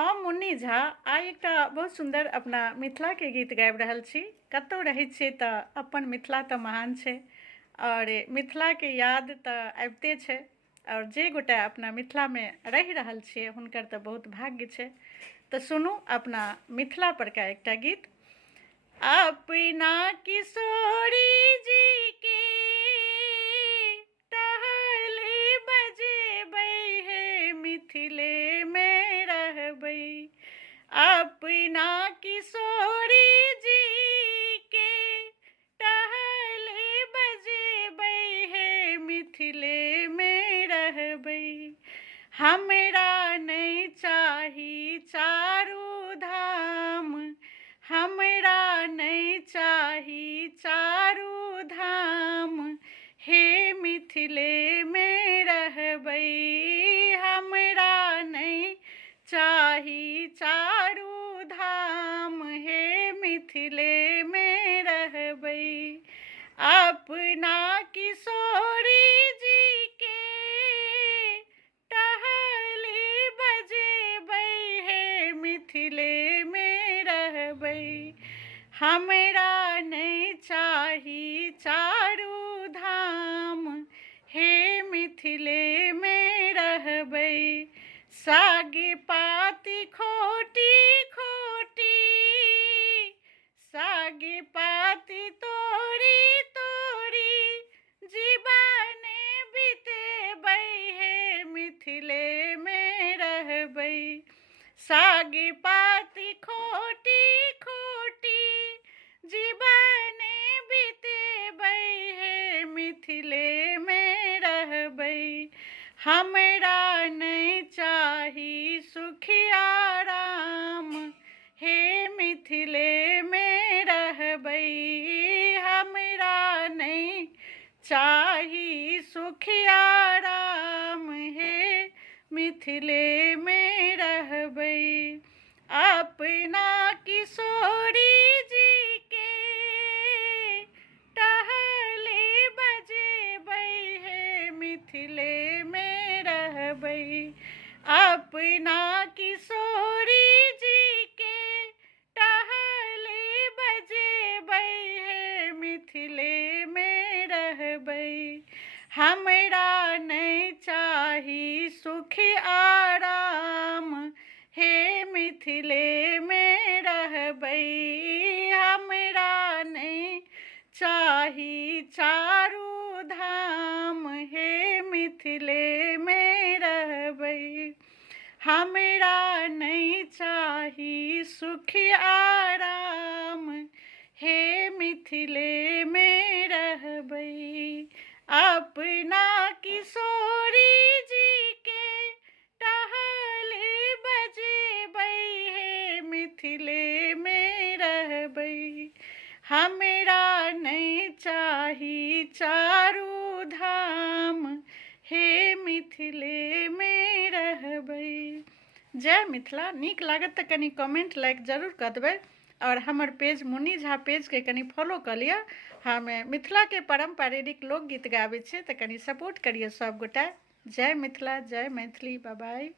हम मुन्नी झा आइ एकटा बहुत सुंदर अपना मिथिला के गीत गाबि रहल छी। कतौ रहै छियै तऽ अपन मिथिला तऽ महान छै और मिथिला के याद तऽ आबिते छै और जे गोटा अपना मिथिला में रहि रहल छियै हुनकर तऽ बहुत भाग्य छै। तऽ सुनू अपना मिथिला पर का एकटा गीत। अपना किशोरी जी के टहले बजेबै हे मिथिले में रहबै। अपना किशोरी जी के टहले बजेबै हे मिथिले में रहबै। हमरा नहीं चाही चारू धाम, हमरा नहीं चाही चारू धाम, हे मिथिले में रहबै। हमरा नहीं चाही चारू धाम, हे मिथिले में रहबै। अपना किशोरी जी के टहले बजेबै हे मिथिले में रहबै। हमरा नहीं चाही चारू धाम, हे मिथिले में रहबै। सागी पाती खोटी खोटी, सागी पाती तोरी तोरी, जीवने बितेबै हे मिथिले में रहबै। सागी पाती खोटी खोटी, जीवने बितेबै हे मिथिले में रहबै। हमरा नहीं चाही सुखिया राम, हे मिथिले में रहबै। हमरा नहीं चाही सुखिया राम, हे मिथिले में रहबै। अपना किशोरी जी के टहले बजेबै हे मिथिले में रहबै। अपना किशोरी जी के टहले बजेबै हे मिथिले में रहबै। हमरा नहीं चाही सुखी आराम, हे मिथिले में रहबै। हमरा नहीं चाही चारू धाम, हे मिथिले में रहबै। हमरा नहीं चाही सुखी आराम, हे मिथिले में रहबै। अपना किशोरी जी के टहले बजेबै हे मिथिले में रहबै। हमरा नहीं चाही चारू धाम, हे मिथिले में रहबै। जय मिथिला। नीक लागत तऽ कनि कमेंट लाइक जरूर कऽ देबै और हमर पेज मुन्नी झा पेज के कनि फॉलो कर लिअ। हम मिथिला के पारंपरिक लोकगीत गाबै छियै तऽ कनि सपोर्ट करिए सब गोटा। जय मिथिला, जय मैथिली, बाय बाय।